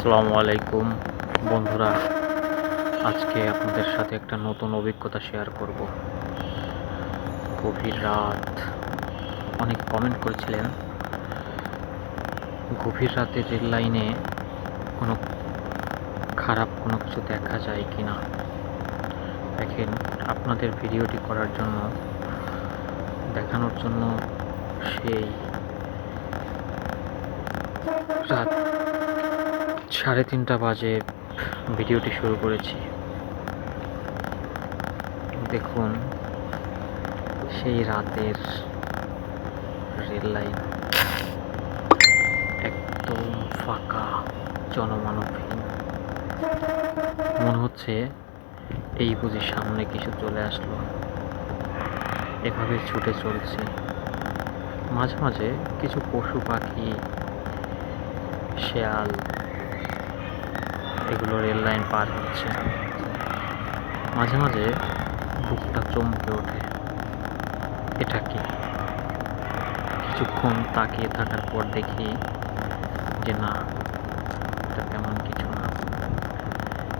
আসসালামু আলাইকুম বন্ধুরা। আজকে আপনাদের সাথে একটা নতুন অভিজ্ঞতা শেয়ার করব। গভীর রাত, অনেক কমেন্ট করেছিলেন গভীর রাতে রেল লাইনে কোনো খারাপ কোনো কিছু দেখা যায় কি না। দেখেন, আপনাদের ভিডিওটি করার জন্য, দেখানোর জন্য সেই রাত 3:30 বাজে ভিডিওটি শুরু করেছি। দেখুন সেই রাতের রেল লাইন একদম ফাঁকা, জনমানবহীন। মনে হচ্ছে এই বুঝি সামনে কিছু চলে আসলো। এভাবে ছুটে চলছি। মাঝে মাঝে কিছু পশু পাখি, শেয়াল, এগুলো রেল লাইন পার হচ্ছে। মাঝে মাঝে বুকটা চমকে ওঠে, এটা কি? কিছুক্ষণ তাকিয়ে থাকার পর দেখি যে না, এটা তেমন কিছু না।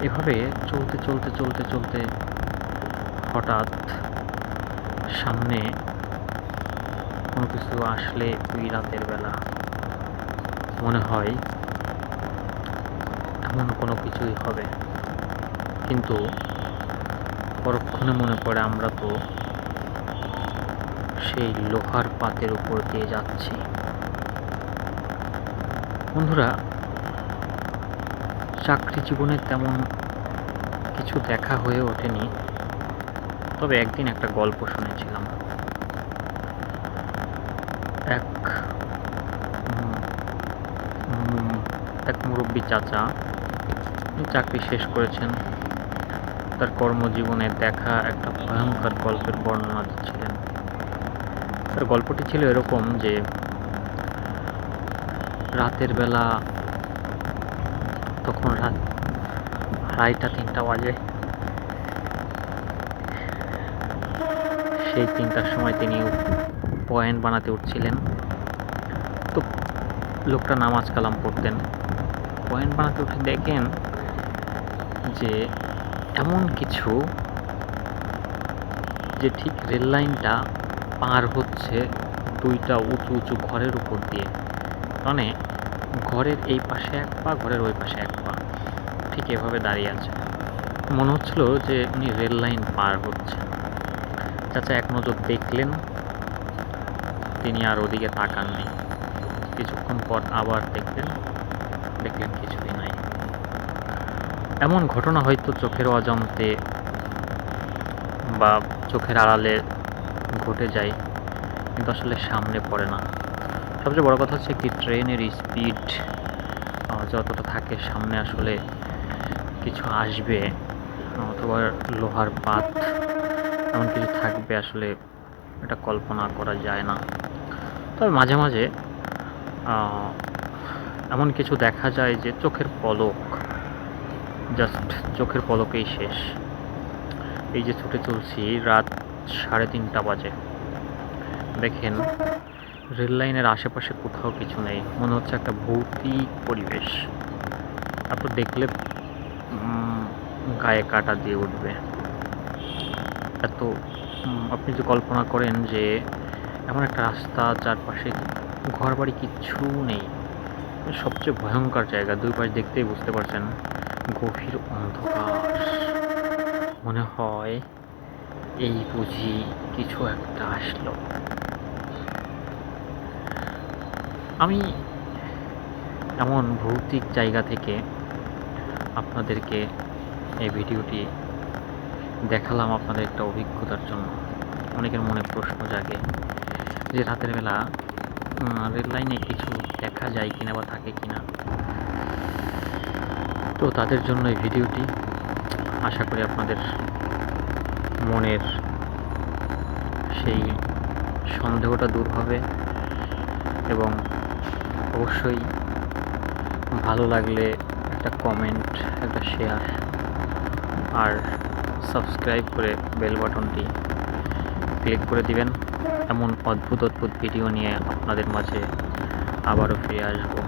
এভাবে চলতে চলতে চলতে চলতে হঠাৎ সামনে কোনো কিছু আসলে ওই রাতের বেলা মনে হয় এমন কোনো কিছুই হবে, কিন্তু পরক্ষণে মনে পড়ে আমরা তো সেই লোহার পাতের উপর দিয়ে যাচ্ছি। বন্ধুরা, চাকরি জীবনে তেমন কিছু দেখা হয়ে ওঠেনি, তবে একদিন একটা গল্প শুনেছিলাম। এক উম, উম, এক মুরব্বী চাচা চাকরি শেষ করেছেন, তার কর্মজীবনে দেখা একটা ভয়ঙ্কর গল্পের বর্ণনা দিচ্ছিলেন। তার গল্পটি ছিল এরকম যে রাতের বেলা, তখন রাত 2:30-3টা বাজে। সেই 3টার সময় তিনি পয়েন্ট বানাতে উঠছিলেন। তো লোকটা নামাজ কালাম পড়তেন। পয়েন্ট বানাতে উঠে দেখেন যে এমন কিছু, যে ঠিক রেল লাইনটা পার হচ্ছে 2টা উঁচু উঁচু ঘরের উপর দিয়ে। মানে ঘরের এই পাশে এক পা, ঘরের ওই পাশে এক পা, ঠিক এভাবে দাঁড়িয়ে আছে। মনে হচ্ছিল যে উনি রেল লাইন পার হচ্ছেন। চাচা এক নজর দেখলেন, তিনি আর ওদিকে তাকাননি। কিছুক্ষণ পর আবার দেখলেন কিছুই নাই। এমন ঘটনা হয়তো চোখের অজান্তে বা চোখের আড়ালে ঘটে যায়, কিন্তু আসলে সামনে পড়ে না। সবচেয়ে বড় কথা হচ্ছে, একটি ট্রেনের স্পিড যতটা থাকে, সামনে আসলে কিছু আসবে অথবা লোহার পাত এমন কিছু থাকবে, আসলে এটা কল্পনা করা যায় না। তবে মাঝে মাঝে এমন কিছু দেখা যায় যে চোখের পলক, জাস্ট চোখের পলকেই শেষ। এই যে ছুটে চলছি, রাত 3:30 বাজে। দেখেন, রেল লাইনের আশেপাশে কোথাও কিছু নেই, মনে হচ্ছে একটা ভৌতিক পরিবেশ। তারপর দেখলে গায়ে কাঁটা দিয়ে উঠবে। এত আপনি যে কল্পনা করেন যে এমন একটা রাস্তা, চারপাশে ঘর বাড়ি কিচ্ছু নেই, সবচেয়ে ভয়ঙ্কর জায়গা। দুই পাশ দেখতেই বুঝতে পারছেন, গভীর অন্ধকার। মনে হয় এই বুঝি কিছু একটা আসলো। আমি এমন ভৌতিক জায়গা থেকে আপনাদেরকে এই ভিডিওটি দেখালাম, আপনাদের একটা অভিজ্ঞতার জন্য। অনেকের মনে প্রশ্ন জাগে যে রাতের বেলা রেল লাইনে কিছু দেখা যায় কিনা বা থাকে কিনা। তো তাদের জন্য এই ভিডিওটি। আশা করি আপনাদের মনের সেই সন্দেহটা দূর হবে, এবং অবশ্যই ভালো লাগলে একটা কমেন্ট, একটা শেয়ার আর সাবস্ক্রাইব করে বেল বাটনটি ক্লিক করে দিবেন। এমন অদ্ভুত অদ্ভুত ভিডিও নিয়ে আপনাদের মাঝে আবারও ফিরে আসবো।